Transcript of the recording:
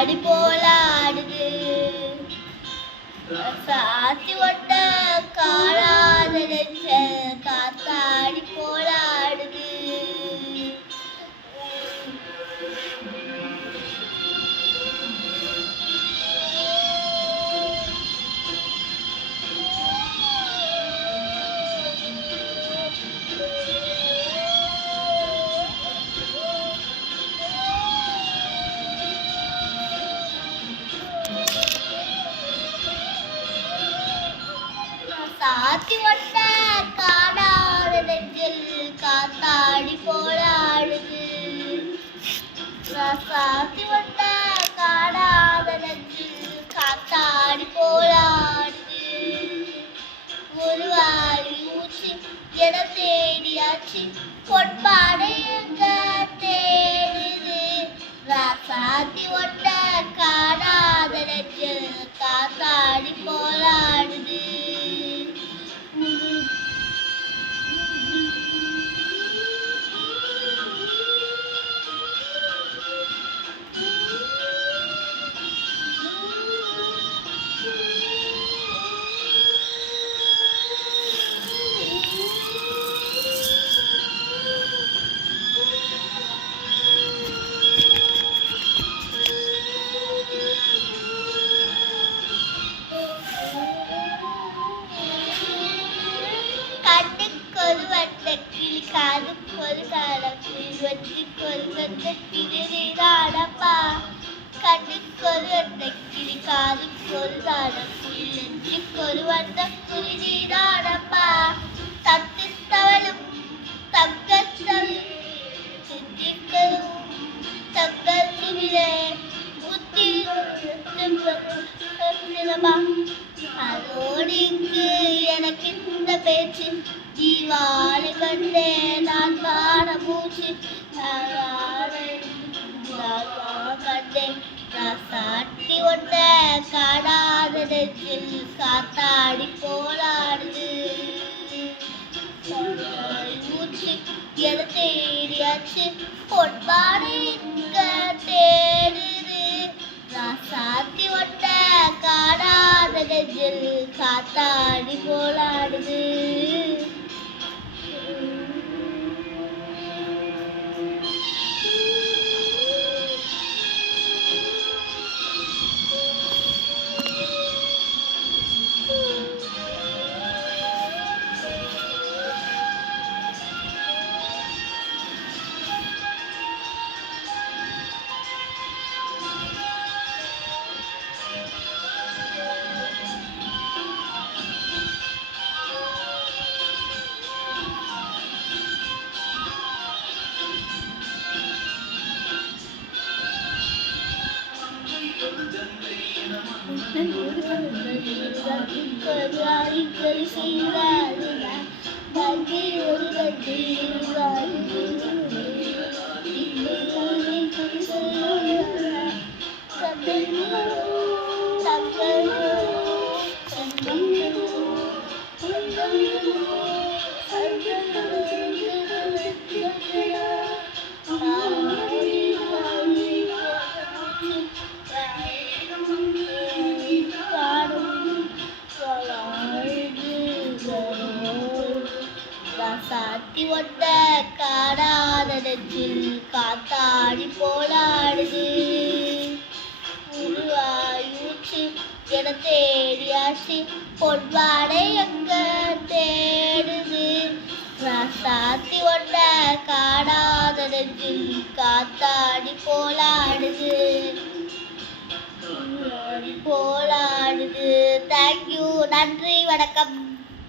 காத்தாடி போலாடுது சாத்தி ஒட்ட காணாத நெஞ்சல் காத்தாடி போலாடுது சாத்தி ஒட்ட காணாத நெஞ்சில் காத்தாடி போலாடுது சாத்தி ஒட்ட காணாத நெஞ்சில் காத்தாடி போலாடுது ஒரு வாரி ஊச்சி என தேடியாச்சு பொன்பாடை எங்க தேடுது சாத்தி ஒட்ட காணாத நெஞ்சில் காத்தாடி போலாடுது காதுக்கொரு காலத்தில் வெற்றிக்கொரு வெற்றிடாடப்பா கண்ணுக்கொரு கிளி காதுக்கொரு தாடத்தில் வெற்றிக்கொரு வந்தக்குறிடாடப்பா தத்தித்தவளும் தங்கத்தவளும் தங்கத்திலே புத்தி அதோடு இங்கு எனக்கு இந்த பேச்சு ஜீவாலை கண்டே நான் காண மூச்சு கண்டே சாட்டி ஒட்ட காடாத நெஞ்சில் காத்தாடி போலாடுது மூச்சு என தேடியாச்சு பொன்பாடு இங்க தேடுது சாத்தி ஒட்ட காடாத நெஞ்சில் காத்தாடி போலாடுது சாத்தி ஒட்ட காடாத நெஞ்சில் காத்தாடி போலாடுது உருவாயூச்சு என தேடியாச்சு பொன்பாடை எங்க தேடுது சாத்தி ஒட்ட காடாத நெஞ்சில் காத்தாடி போலாடுது போலாடுது. தேங்க்யூ, நன்றி, வணக்கம்.